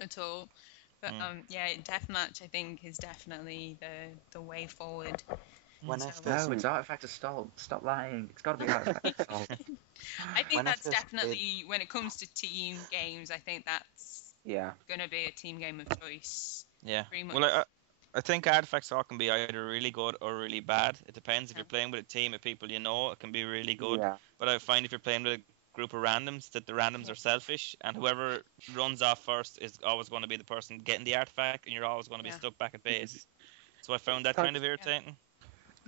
at all. But yeah, deathmatch I think is definitely the way forward. When I So- first No, it's Artifact Assault. Stop lying. It's got to be Artifact Assault. I think When I that's first definitely, when it comes to team games, I think that's Yeah. going to be a team game of choice. Yeah. Pretty much. Well, I think Artifact Assault can be either really good or really bad. It depends. If you're playing with a team of people you know, it can be really good. Yeah. But I find if you're playing with a group of randoms, that the randoms are selfish, and whoever runs off first is always going to be the person getting the artifact, and you're always going to be Yeah. stuck back at base. So I found that Kind kind of irritating.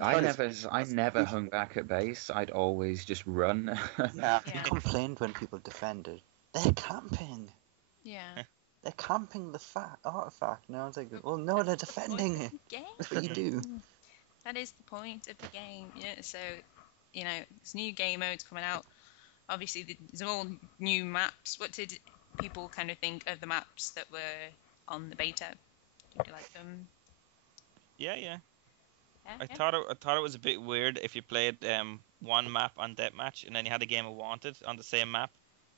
I Kind of never hung back at base. I'd always just run. Yeah. You Yeah. complained when people defended. They're camping. Yeah. They're camping the artifact. And I was like, well, no, they're defending it. Game. That's what you do. That is the point of the game. Yeah. So, there's new game modes coming out. Obviously, there's all new maps. What did people kind of think of the maps that were on the beta? Did you like them? Yeah. Yeah. I thought it was a bit weird if you played one map on Deathmatch and then you had a game of Wanted on the same map.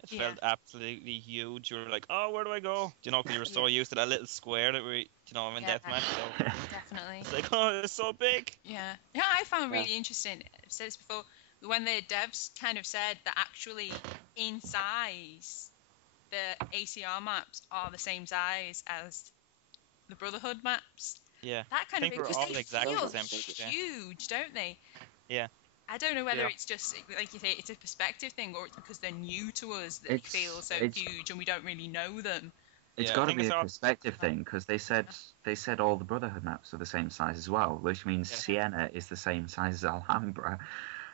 It felt absolutely huge. You were like, oh, where do I go? Do you know, because you were so used to that little square that we, I'm in Yeah. Deathmatch. So Definitely. it's like, oh, it's so big. Yeah. I found really interesting. I've said this before. When the devs kind of said that actually in size, the ACR maps are the same size as the Brotherhood maps. Yeah. That kind I of think we're because all they exactly feel the same, yeah. huge, don't they? Yeah. I don't know whether Yeah. it's just, like you say, it's a perspective thing, or it's because they're new to us that It's- they feel so it's- huge and we don't really know them. It's Yeah, I got to think be it's a all- perspective thing because they said all the Brotherhood maps are the same size as well, which means Yeah. Sienna is the same size as Alhambra,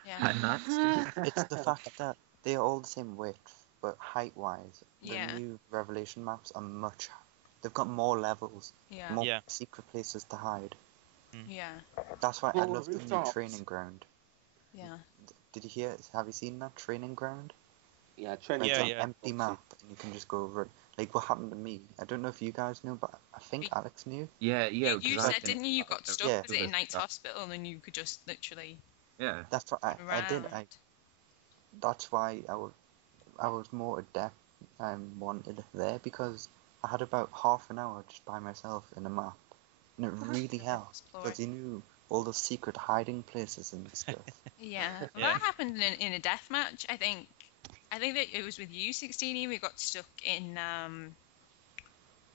Yeah. and that's It's the fact that they are all the same width, but height-wise, the Yeah. new Revelation maps are they've got more levels, Yeah. more Yeah. secret places to hide. Yeah. That's why I More love the new rooftops. training ground. Yeah. Did you hear? Have you seen that training ground? Yeah, training. It's Yeah, an yeah. empty map, and you can just go over it. Like what happened to me. I don't know if you guys know, but I think Alex knew. yeah. You 'cause I've said, been- didn't you? You got stuck. Yeah. Was it in Knight's Hospital, and you could just literally. Yeah, That's what I did. Round. That's why I was more adept and wanted there because I had about half an hour just by myself in a map, and it really helped because you knew all the secret hiding places and stuff. Yeah. Well, Yeah. that happened in a death match. I think that it was with you, Sixteeny. We got stuck in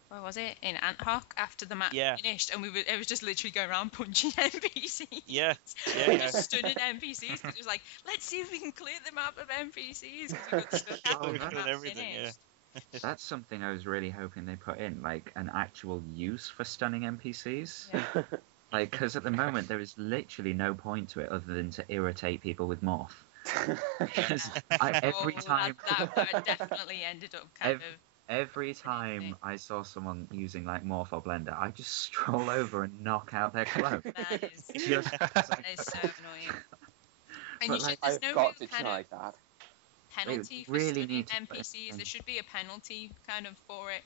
where was it? In Anthoc after the match Yeah. finished, and it was just literally going around punching NPCs. Yeah. We're just stunning NPCs because it was like, let's see if we can clear the map of NPCs because we got stuck after Oh, the that's- map everything, finished. that's something I was really hoping they put in, like an actual use for stunning NPCs. Yeah. Like, because at the moment there is literally no point to it other than to irritate people with morph. Because every time, that definitely ended up kind of. every time I saw someone using like morph or blender, I just stroll over and knock out their clone. That is Just, that is so annoying. And But, you should, like, there's I've no got real to kind try of that. penalty for really stunning need to put NPCs. in. There should be a penalty kind of for it.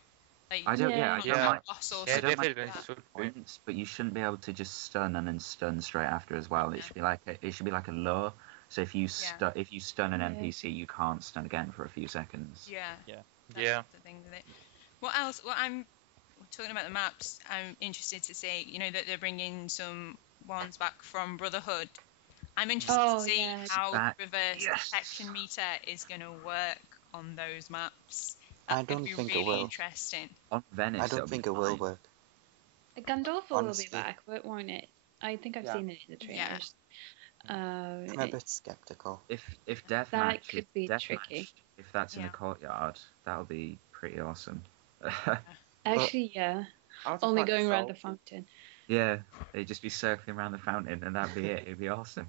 Like, I don't. Yeah, I not don't like like. boss or I something don't like like that. should be. points, but you shouldn't be able to just stun and then stun straight after as well. It should be like a lure. So if you stun an NPC, you can't stun again for a few seconds. Yeah. Yeah. That's the thing with it. What else? What I'm talking about the maps. I'm interested to see. That they're bringing some ones back from Brotherhood. I'm interested to see how the reverse detection meter is going to work on those maps. That's I don't be think really it will. Interesting. On Venice, I don't think it will work. Gandolfo will Honestly. be back, won't it? I think I've seen it in the Yeah. trailers. I'm a bit skeptical. If That deathmatch could be tricky. if that's in the courtyard, that'll be pretty awesome. Actually, yeah. Only going around the fountain. Yeah, they'd just be circling around the fountain, and that'd be it. It'd be awesome.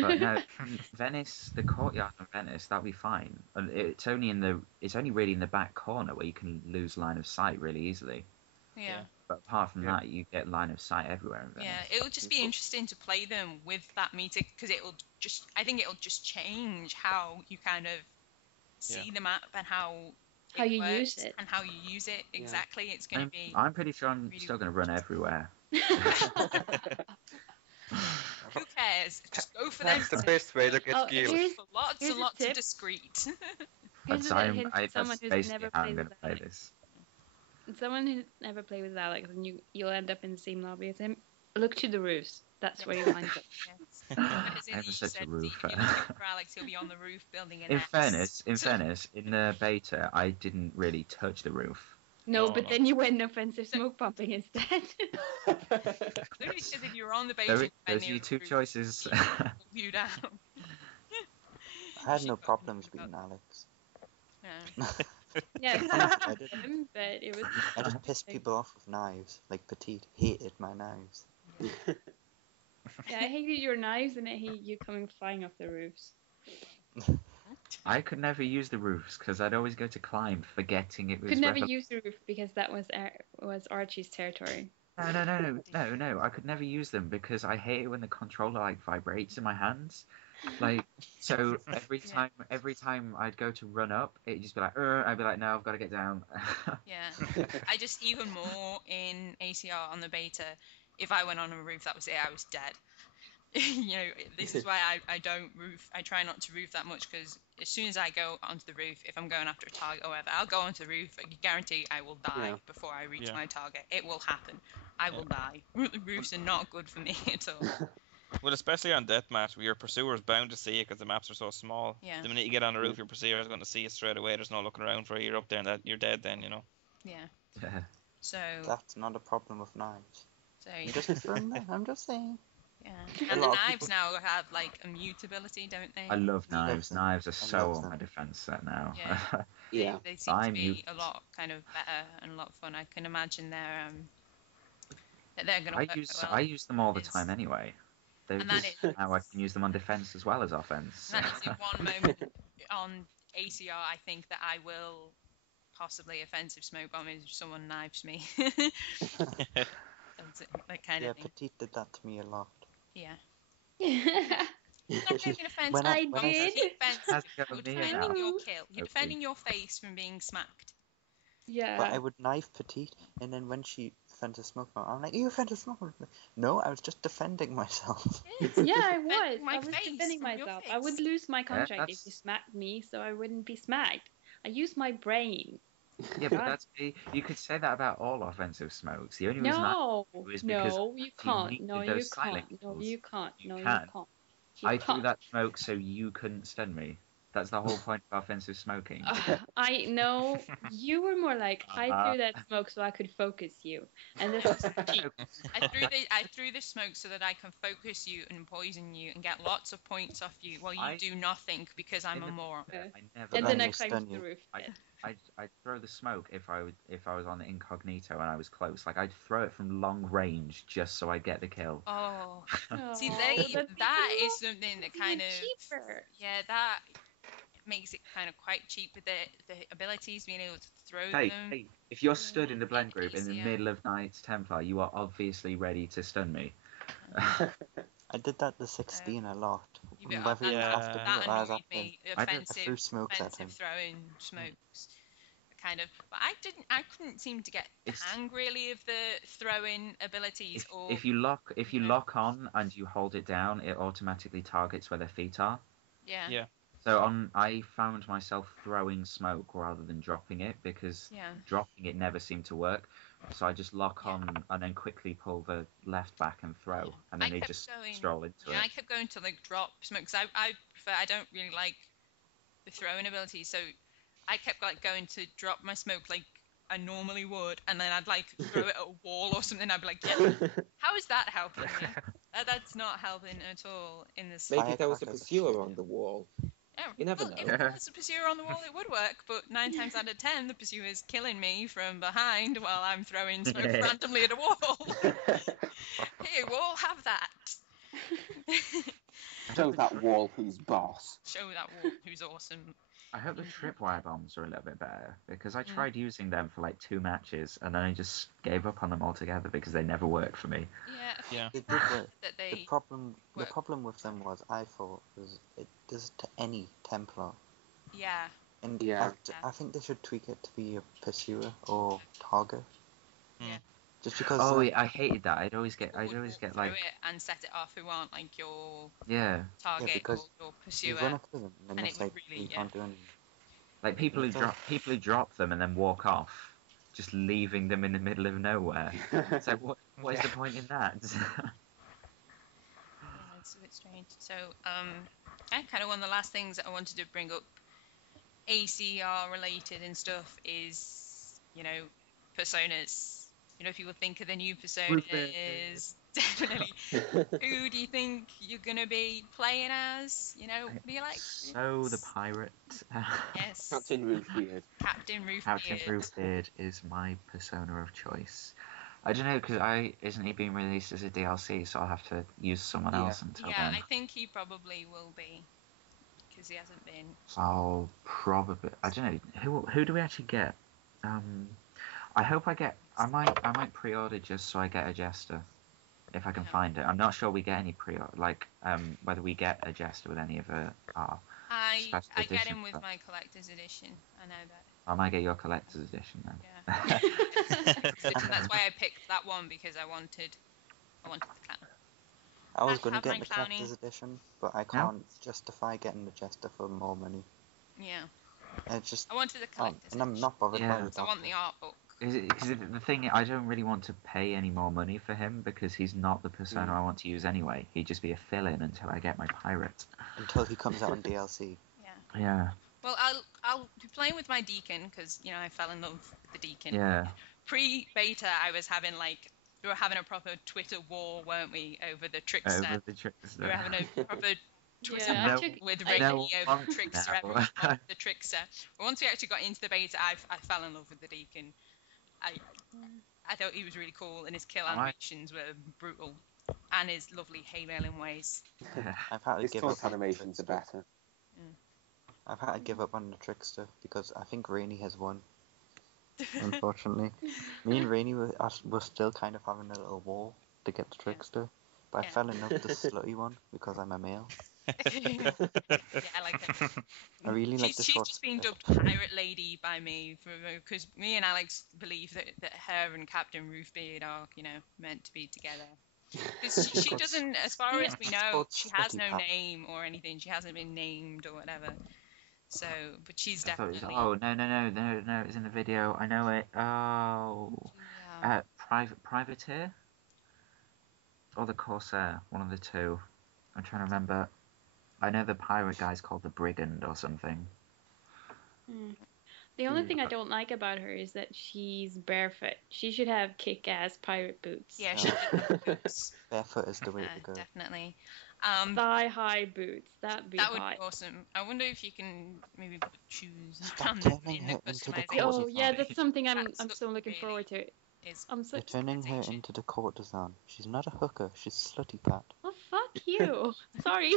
But no, Venice, the courtyard of Venice, that'll be fine. And it's only really in the back corner where you can lose line of sight really easily. Yeah. But apart from that, you get line of sight everywhere in Venice. Yeah, it'll just be interesting to play them with that meter because I think it'll just change how you kind of see the map and how you works use it and how you use it exactly. It's going to be. I'm pretty sure I'm still going to run everywhere. Who cares? Just go for them. That's the best way to get skills. Lots here's and a lots of tip. discreet. Here's a little hint for someone who's basically never how I'm played going with to play Alex. this. someone who never played with Alex, and you'll end up in the same lobby as him. Look to the roofs. That's where you wind up. Yes. I have such a roof. If you're looking for Alex, he'll be on the roof building a nest. In fairness, in the beta, I didn't really touch the roof. No, but then you went offensive smoke pumping instead. Literally, because if you were on the beta, those are your two choices. You down. I had no problems beating Alex. Yeah, I didn't. him, but it was. I just pissed people off with knives. Like Petite hated my knives. Yeah, I hated your knives, and I hate you coming flying off the roofs. I could never use the roofs because I'd always go to climb, forgetting it was. Could never use the roof because that was Archie's territory. No. I could never use them because I hate it when the controller like vibrates in my hands. Like, so every time I'd go to run up, it'd just be like, I'd be like, no, I've got to get down. Yeah, I just even more in ACR on the beta. If I went on a roof, that was it. I was dead. This is why I don't roof. I try not to roof that much because as soon as I go onto the roof, if I'm going after a target or whatever, I'll go onto the roof. I guarantee I will die before I reach my target. It will happen. I will die. Roofs are not good for me at all. Well, especially on deathmatch, where your pursuer is bound to see it because the maps are so small. Yeah. The minute you get on the roof, your pursuer is going to see it straight away. There's no looking around for you. You're up there and you're dead then, Yeah. So. That's not a problem with knives. So. I'm just saying. Yeah. And the knives now have like a mutability, don't they? I love knives. Knives are so on my defense set now. Yeah. They seem to be a lot kind of better and a lot of fun. I can imagine they're going to work well. I use them all the time anyway. Now I can use them on defense as well as offense. That is the one moment on ACR I think that I will possibly offensive smoke bomb if someone knives me. That kind of thing. Petite did that to me a lot. Yeah. Not taking offense. I did. You're defending your kill. You're defending your face from being smacked. Yeah. But I would knife Petite, and then when she offended smoke bomb, I'm like, you offended smoke bomb. No, I was just defending myself. Yeah, I was defending myself. I would lose my contract if you smacked me, so I wouldn't be smacked. I used my brain. Yeah, but you could say that about all offensive smokes. The only reason is because you can't. You can't. I threw that smoke so you couldn't stun me. That's the whole point of offensive smoking. I know. You were more like, I threw that smoke so I could focus you. And this was cheap. I threw the smoke so that I can focus you and poison you and get lots of points off you while you do nothing because I'm a moron. And the next time to the roof. I'd throw the smoke if I was on incognito and I was close. Like I'd throw it from long range just so I get the kill. Oh, see, that is something that kind of cheaper. Yeah, that makes it kind of quite cheap with the abilities, being able to throw them. Hey, if you're stood in the blend group in the middle of Knights Templar, you are obviously ready to stun me. I did that the 16 a lot. That annoyed me. Offensive throwing smokes. Kind of, but I couldn't seem to get the hang really of the throwing abilities. If you lock on and you hold it down, it automatically targets where their feet are. Yeah. So I found myself throwing smoke rather than dropping it because dropping it never seemed to work. So I just lock on and then quickly pull the left back and throw, and then they just stroll into it. I kept going to like drop smoke because I don't really like the throwing ability, so I kept like going to drop my smoke like I normally would, and then I'd like throw it at a wall or something. I'd be like, how is that helping me? That's not helping at all in this. Maybe there was a pursuer on the wall. You never know. If there was a pursuer on the wall, it would work, but 9 times out of 10, the pursuer is killing me from behind while I'm throwing smoke randomly at a wall. Here, wall, have that. Show that wall who's boss. Show that wall who's awesome. I hope the tripwire bombs are a little bit better, because I tried using them for like 2 matches, and then I just gave up on them altogether because they never worked for me. Yeah. It did work. The problem with them was, I thought, it does to any Templar. Yeah. And I think they should tweak it to be a pursuer or target. Yeah. Just because. Oh, I hated that. I'd always get like. Throw it and set it off who aren't like your target or your pursuer. You run up to them and it's like really, you can't do anything. Like people who drop them and then walk off just leaving them in the middle of nowhere. So what is the point in that? It's a bit strange. So, kind of one of the last things that I wanted to bring up, ACR related and stuff, is, personas. People think of the new personas. Definitely. Who do you think you're going to be playing as? What do you like? So, the pirate. Yes. Captain Roofbeard. Captain Roofbeard is my persona of choice. I don't know, because isn't he being released as a DLC, so I'll have to use someone else until then. I think he probably will be, because he hasn't been. I'll probably... I don't know, who do we actually get? I hope I get... I might pre-order just so I get a Jester, if I can find it. I'm not sure we get any pre-order, whether we get a Jester with any of our special I edition get him with stuff. my collector's edition, I know that. I might get your collector's edition then. Yeah. That's why I picked that one, because I wanted the clown. I was going to get the collector's edition, but I can't justify getting the Jester for more money. Yeah. I wanted the collector's and I'm not bothered by the I want the art book. Because the thing, I don't really want to pay any more money for him, because he's not the persona I want to use anyway. He'd just be a fill-in until I get my pirate. Until he comes out on DLC. Yeah. Well, I'll be playing with my Deacon, because, I fell in love with the Deacon. Yeah. Pre-beta, I was having, we were having a proper Twitter war, weren't we, over the Trickster. Over the Trickster. We were having a proper Twitter war with Reggie over Trickster. Everyone loved the Trickster. But once we actually got into the beta, I fell in love with the Deacon. I thought he was really cool, and his kill animations were brutal, and his lovely hay-mailing ways. I've had to give up animations are better. I've had to give up on the Trickster because I think Rainy has won. Unfortunately, me and Rainy were still kind of having a little war to get the Trickster, but I fell in love with the slutty one because I'm a male. Yeah, I like her. I really like the She's just been dubbed Pirate Lady by me, because me and Alex believe that her and Captain Roofbeard are, meant to be together. Because she doesn't, as far as we know, she has no name or anything. She hasn't been named or whatever. So, but she's definitely... no, it's in the video. I know it. Privateer? Or the Corsair, one of the two. I'm trying to remember. I know the pirate guy's called the Brigand or something. The only thing I don't like about her is that she's barefoot. She should have kick-ass pirate boots. Yeah, she should have boots. Barefoot is the way to go. Definitely. Thigh-high boots. That would be awesome. I wonder if you can maybe put shoes on in the customization. Oh, yeah, that's something I'm so looking forward to. You're turning her into the courtesan. She's not a hooker, she's slutty pat. Oh, fuck you. Sorry.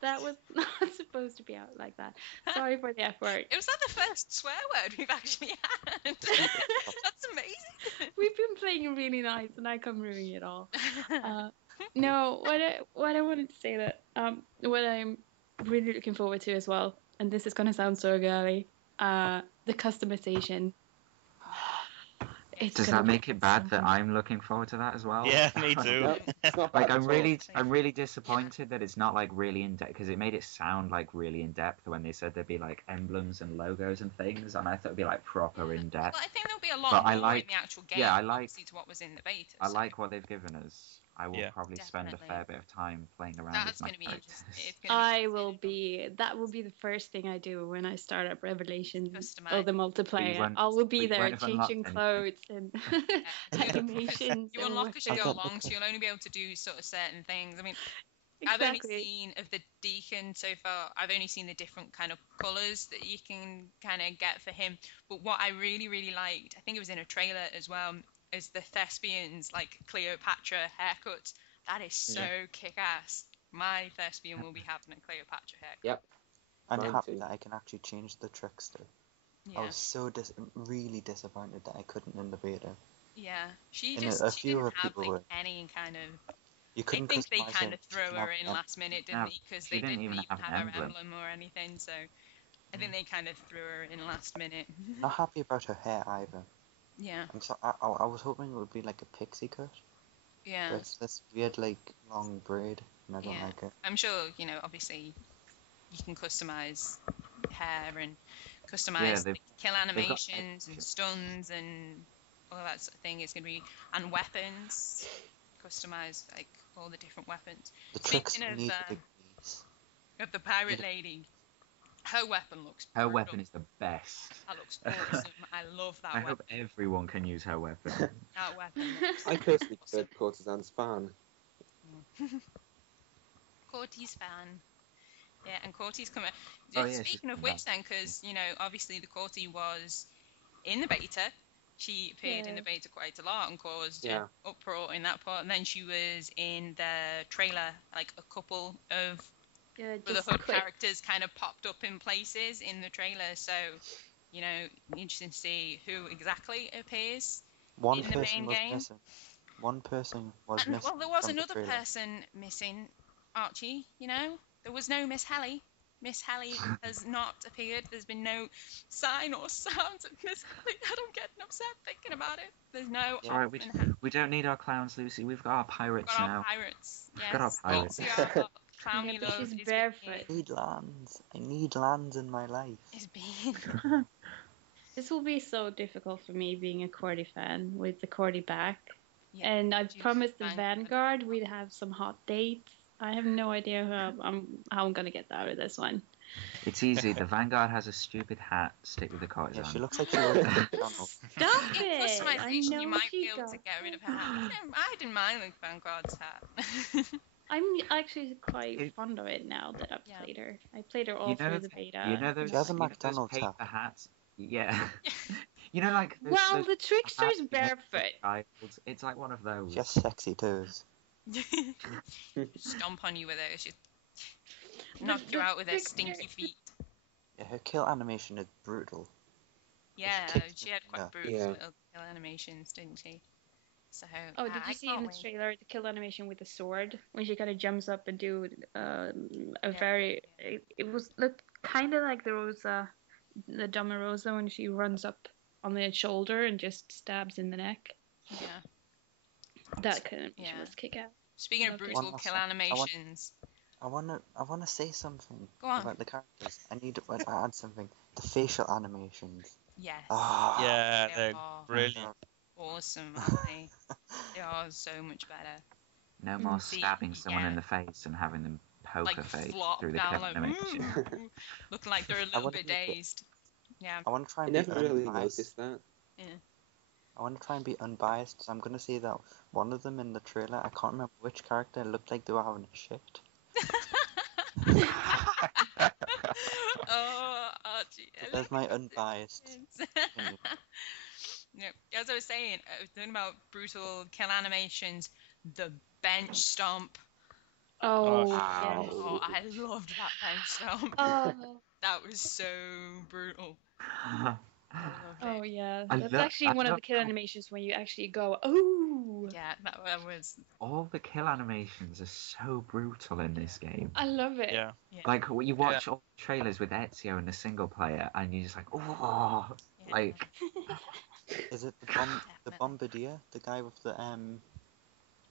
That was not supposed to be out like that. Sorry for the F word. Was that the first swear word we've actually had? That's amazing. We've been playing really nice, and I come ruining it all. No, what I wanted to say that what I'm really looking forward to as well, and this is gonna sound so girly, the customization. Does that make it bad that I'm looking forward to that as well? Yeah, me too. I'm really disappointed that it's not really in depth, because it made it sound really in depth when they said there'd be emblems and logos and things, and I thought it'd be proper in depth. Well, I think there'll be a lot more in the actual game. Yeah, I like to what was in the beta. I like what they've given us. I will probably spend a fair bit of time playing around with my characters. That will be the first thing I do when I start up Revelations or the multiplayer. I will be there changing clothes and animations. You unlock as you go along, so you'll only be able to do sort of certain things. I mean, I've only seen of the Deacon so far. I've only seen the different kind of colours that you can kind of get for him. But what I really, really liked, I think it was in a trailer as well, is the Thespian's Cleopatra haircut. That is so kick-ass. My Thespian will be having a Cleopatra haircut. Yep. I'm happy that I can actually change the Trickster. Yeah. I was so really disappointed that I couldn't in the beta. Yeah, she didn't have any kind of... I think they kind of threw her in last minute, didn't they? Because they didn't even have her emblem or anything, so I think they kind of threw her in last minute. Not happy about her hair either. Yeah. I was hoping it would be a pixie cut. Yeah. But it's this weird long braid, and I don't like it. I'm sure, obviously you can customize hair and customize kill animations and stuns and all that sort of thing. It's going to be, and weapons, customize like all the different weapons. The tricks of the pirate lady, her weapon looks Her brutal. weapon is the best. That looks awesome. I love that weapon. I hope everyone can use her weapon. That weapon looks I personally prefer Courtesan's fan. Corty's fan. Yeah, and Corty's coming. Speaking of which, then, because obviously the Corty was in the beta. She appeared in the beta quite a lot and caused uproar in that part. And then she was in the trailer, like a couple of Brotherhood characters kind of popped up in places in the trailer. So, interesting to see who exactly appears in the main game. Missing. One person was missing. Well, there was another person missing, Archie. There was no Miss Hallie. Miss Hallie has not appeared. There's been no sign or sound of Miss Hallie. I don't get upset thinking about it. There's no. Right, we don't need our clowns, Lucy. We've got our pirates now. Our pirates. Yes. We've got our pirates. Clowny love she's is barefoot. I need lands. I need lands in my life. It's big. This will be so difficult for me being a Cordy fan with the Cordy back. Yeah, and I've promised the Vanguard we'd have some hot dates. I have no idea how I'm going to get out of this one. It's easy. The Vanguard has a stupid hat. Stick with the courtesan. Yeah, she looks like she works at McDonald's. Stop it! Customization, you might be able to get rid of her hat. I didn't mind the Vanguard's hat. I'm actually quite fond of it now that I've played her. I played her all through the beta. She has a McDonald's hat. Hats? Yeah. The trickster's barefoot. It's like one of those. Just sexy toes. Stomp on you with it. She knock you out with her stinky feet. Yeah, her kill animation is brutal. Yeah, she had quite brutal little kill animations, didn't she? So. Oh, did you see in the trailer the kill animation with the sword when she kind of jumps up and do very? It was kind of like the Domarosa when she runs up on the shoulder and just stabs in the neck. Yeah. That kind of was kick out. Speaking of brutal kill animations, I wanna say something about the characters. I need to add something. The facial animations. Yes. Yeah, they're brilliant. Awesome. They are so much better. No more stabbing someone in the face and having them poker face through the kill animation. Looking like they're a little bit dazed. Yeah. I want to try and never really noticed that. Yeah. I want to try and be unbiased, so I'm going to say that one of them in the trailer, I can't remember which character, looked like they were having a shit. Oh, Archie. That's my unbiased opinion. Yeah, as I was saying, talking about brutal kill animations, the bench stomp. Oh, yes. Oh, I loved that bench stomp. That was so brutal. Oh yeah, that's actually one of the kill animations when you actually go, oh. Yeah, that was. All the kill animations are so brutal in this game. I love it. Yeah. Like when you watch all the trailers with Ezio in the single player, and you're just like, oh, like. Is it the Bombardier, the guy with the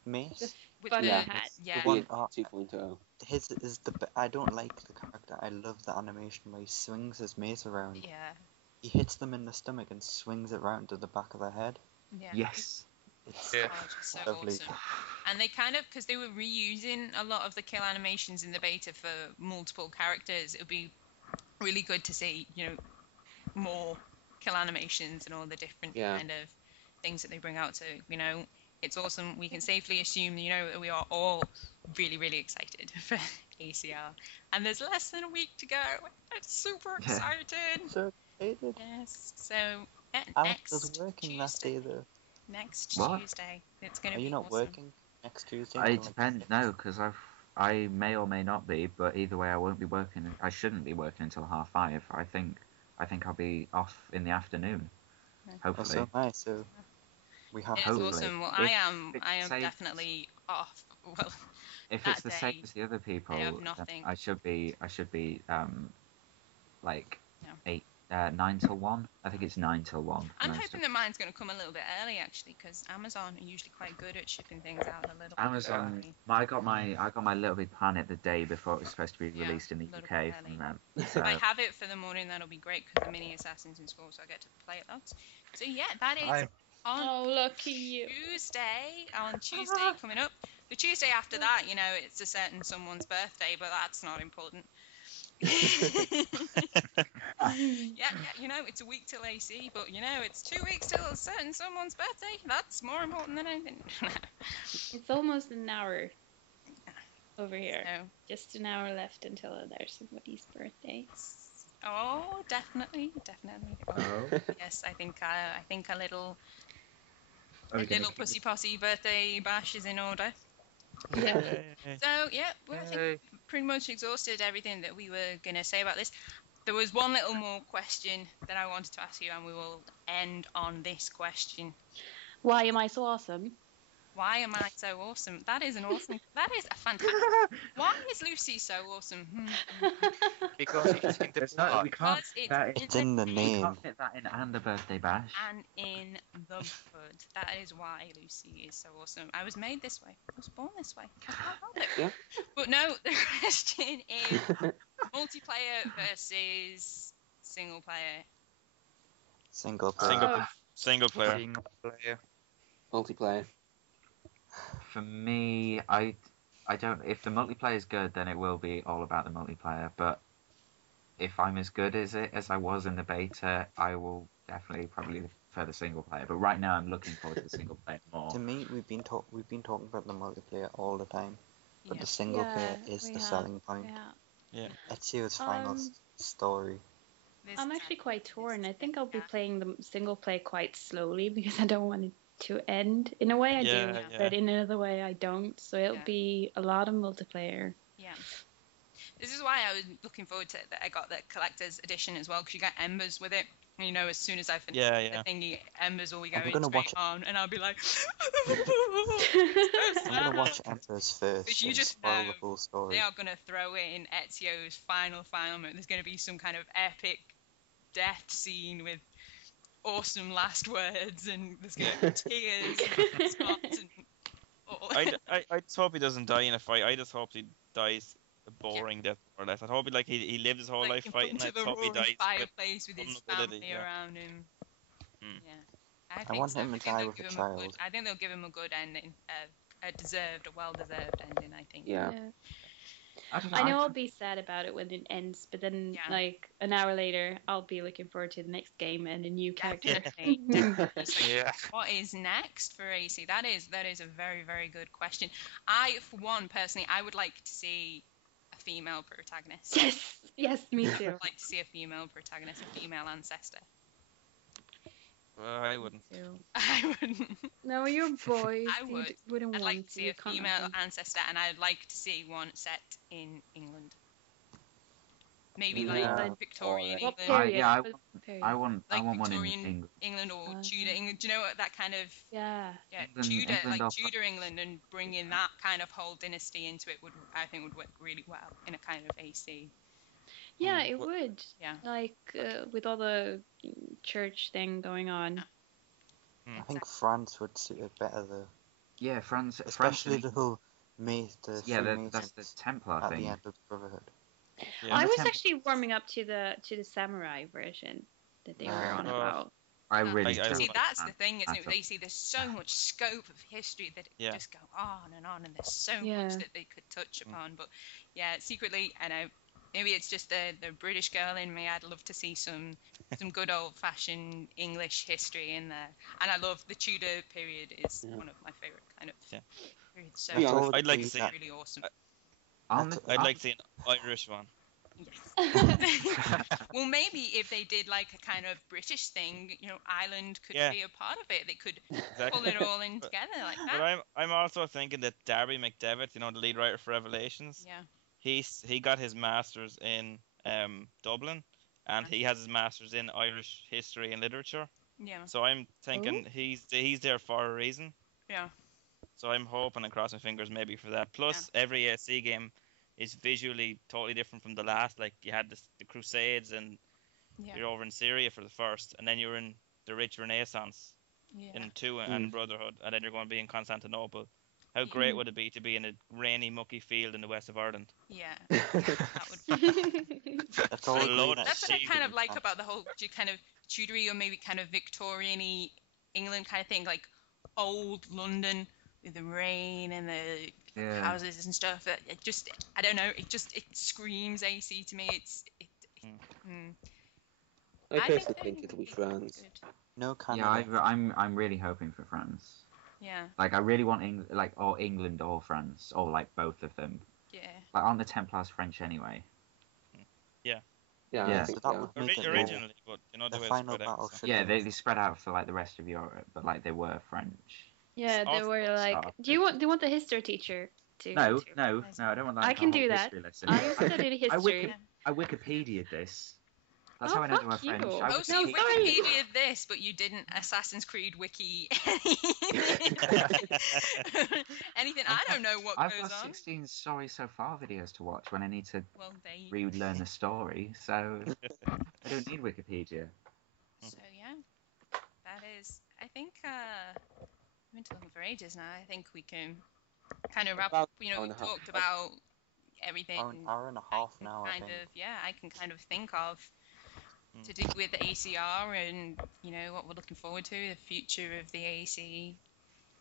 mace? With the hat. The one, 2.0. His is I don't like the character. I love the animation where he swings his mace around. Yeah. He hits them in the stomach and swings it round to the back of their head. Yeah. Yes. It's so lovely. Awesome. And they because they were reusing a lot of the kill animations in the beta for multiple characters. It would be really good to see, more kill animations and all the different kind of things that they bring out. So, it's awesome. We can safely assume, that we are all really, really excited for ACR. And there's less than a week to go. I'm super excited. So excited. Yes. So, Alex was working last day, though. Next Tuesday. It's going to be Are you not awesome. working next Tuesday? It depends. No, because I may or may not be, but either way, I won't be working. I shouldn't be working until 5:30. I think I'll be off in the afternoon. Hopefully. So nice. So we have. It's awesome. Well, I am definitely off. Well, if it's the same as the other people, I have nothing. I should be 8 9 till 1. I think it's 9 till 1. I'm hoping that mine's going to come a little bit early, actually, because Amazon are usually quite good at shipping things out a little Amazon, bit early. I got my Little Big Planet the day before it was supposed to be released in the UK from them. So. If I have it for the morning, that'll be great, because the mini Assassin's in school, so I get to play it lots. So yeah, that is on lucky you. Tuesday coming up. The Tuesday after that, it's a certain someone's birthday, but that's not important. It's a week till AC, but it's 2 weeks till a certain someone's birthday. That's more important than anything. It's almost an hour over here. So. Just an hour left until there's somebody's birthday. Oh, definitely. Oh. Yes, I think a little Pussy Posse birthday bash is in order. Yeah. So I think pretty much exhausted everything that we were gonna say about this. There was one little more question that I wanted to ask you, and we will end on this question. Why am I so awesome? Why am I so awesome? That is a fantastic. Why is Lucy so awesome? Because it's in the plot. It's in the name. You can't fit that in and the birthday bash. And in the hood. That is why Lucy is so awesome. I was made this way. I was born this way. I can't help it. Yeah. But no, the question is multiplayer versus single player. Single player. Single player. Multiplayer. For me, I don't. If the multiplayer is good, then it will be all about the multiplayer. But if I'm as good as I was in the beta, I will definitely probably prefer the single player. But right now, I'm looking forward to the single player more. To me, we've been talking about the multiplayer all the time, but the single player is the selling point. Yeah. Ezio's final story. I'm actually quite torn. I think I'll be playing the single play quite slowly because I don't want it to end. In a way I do, but in another way I don't. So it'll be a lot of multiplayer. Yeah. This is why I was looking forward to that. I got the collector's edition as well, because you get embers with it. As soon as I finish the thingy, embers will be going straight on, and I'll be like, I'm gonna watch Embers first. But you just spoil the full story. They are gonna throw in Ezio's final moment. There's gonna be some kind of epic death scene with awesome last words, and there's gonna be tears and spots and I just hope he doesn't die in a fight. I just hope he dies a boring death, or less. I hope he lived his whole life fighting. I hope he dies fireplace with his family around him. Yeah, I want him to die with a child. I think they'll give him a good ending, a well-deserved ending. I think. Yeah. I know I'll be sad about it when it ends, but then like an hour later, I'll be looking forward to the next game and a new character. What is next for AC? That is a very, very good question. I, for one, personally, I would like to see a female protagonist. Yes, me too. I'd like to see a female protagonist, a female ancestor. I wouldn't. I wouldn't. No, you're boys. I would. Wouldn't I'd want like to see a female ancestor, and I'd like to see one set in England. Maybe like Victorian England. I want Victorian one in England or Tudor England. Do you know what that kind of Tudor Tudor England, and bringing that kind of whole dynasty into it I think would work really well in a kind of AC. Yeah, it would. Yeah. Like with all the church thing going on. I think France would suit it better though. Yeah, France. Especially the whole that's the Templar at thing. the end of the Brotherhood. Yeah. I was actually warming up to the samurai version that they were on about. I really see. That's the thing, isn't it? They see there's so much scope of history that it just go on, and there's so much that they could touch upon. But secretly, I know. Maybe it's just the British girl in me. I'd love to see some good old-fashioned English history in there. And I love the Tudor period. Is one of my favourite kind of periods. So I'd like to see really awesome. I'd like to see an Irish one. Yes. Well, maybe if they did like a kind of British thing, Ireland could be a part of it. They could pull it all in together like that. But I'm also thinking that Darby McDevitt, the lead writer for Revelations. Yeah. He got his master's in Dublin, and he has his master's in Irish history and literature. Yeah. So I'm thinking he's there for a reason. Yeah. So I'm hoping and crossing fingers maybe for that. Plus, every AC game is visually totally different from the last. Like you had the Crusades and Yeah. You're over in Syria for the first, and then you're in the rich Renaissance in 2 and Brotherhood, and then you're going to be in Constantinople. How great would it be to be in a rainy, mucky field in the west of Ireland? Yeah, that would. That's all. That's what I kind of like about the whole kind of Tudory or maybe kind of Victorian-y England kind of thing, like old London with the rain and the houses and stuff. It just, I don't know, it screams AC to me. I personally think it'll be France. No, Canada. Yeah, I'm really hoping for France. Yeah. Like I really want or England or France or like both of them. Yeah. Like aren't the Templars French anyway? Yeah. Yeah. So that would make it originally, but you know the way final spread out. battle. So. Yeah, they spread out for like the rest of Europe, but like they were French. Yeah, they were like. Do you want the history teacher to? No, I don't want that. I can do that. I studied history. I Wikipedia'd this. That's how I know they were French. So you Wikipedia'd this, but you didn't Assassin's Creed wiki anything. I don't know what goes on. I've got 16 Sorry So Far videos to watch when I need to relearn the story, so I don't need Wikipedia. So yeah, that is. I think I've been talking for ages now. I think we can kind of wrap up. You know, we talked about everything. An hour and a half now. I can kind of think of. To do with the ACR and, you know, what we're looking forward to, the future of the AC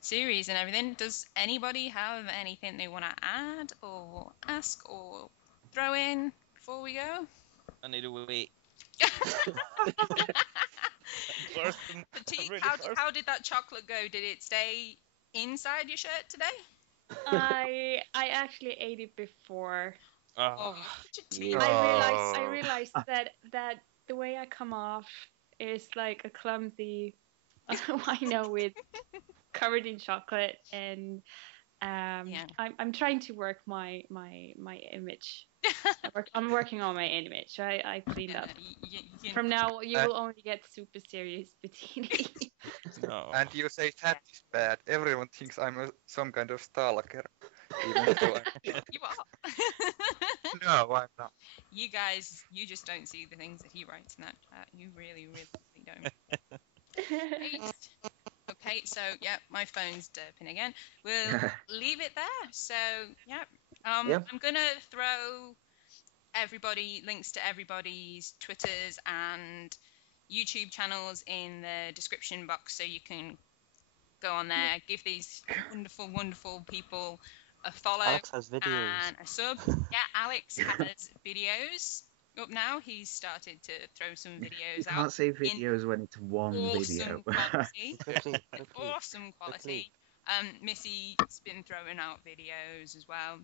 series and everything. Does anybody have anything they want to add or ask or throw in before we go? I need to wait. Petite, how did that chocolate go? Did it stay inside your shirt today? I actually ate it before. I realized that the way I come off is like a clumsy wino with covered in chocolate, and I'm trying to work my image. I'm working on my image. I cleaned up. From now, you will only get super serious Bettini. And you say fat is bad. Everyone thinks I'm some kind of stalker. Even though you are. No, I'm not. You guys, you just don't see the things that he writes in that chat. You really, really don't. Okay, so yeah, my phone's derping again. We'll leave it there. So yeah, I'm gonna throw links to everybody's Twitters and YouTube channels in the description box, so you can go on there, give these wonderful, wonderful people a follow. Alex has videos. And a sub. Yeah, Alex has videos up now. He's started to throw some videos out. You can't say videos when it's one video. Quickly. Awesome quality. Missy's been throwing out videos as well.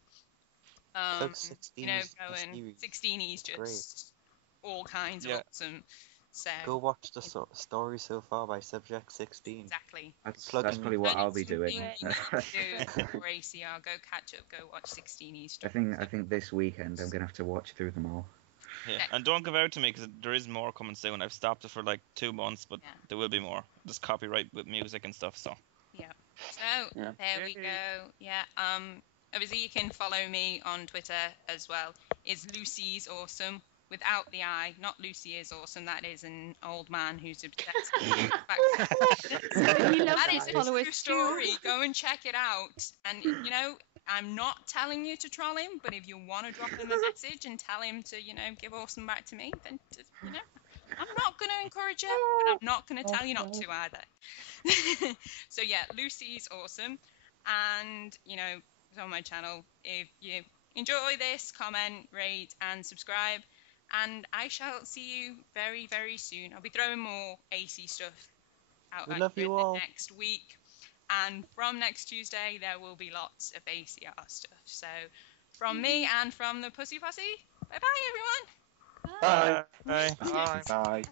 You know, going Sixteeny's just great. All kinds of awesome. So go watch the story so far by Subject 16. Exactly. That's probably what I'll be doing. For ACR, go catch up, go watch Sixteeny's. I think this weekend I'm gonna have to watch through them all. Yeah, and don't give out to me because there is more coming soon. I've stopped it for like 2 months, but there will be more. There's copyright with music and stuff, so. Yeah. So there we go. Yeah. Obviously you can follow me on Twitter as well. Is Lucieisawesome. Without the I, not Lucy is awesome. That is an old man who's obsessed. That is a true story. Go and check it out. And you know, I'm not telling you to troll him, but if you want to drop him a message and tell him to, you know, give awesome back to me, then you know, I'm not going to encourage you, but I'm not going to tell you not to either. So yeah, Lucy's awesome, and you know, it's on my channel. If you enjoy this, comment, rate, and subscribe. And I shall see you very, very soon. I'll be throwing more AC stuff out next week. And from next Tuesday, there will be lots of ACR stuff. So from me and from the Pussy Posse, bye-bye, everyone. Bye. Bye. Bye.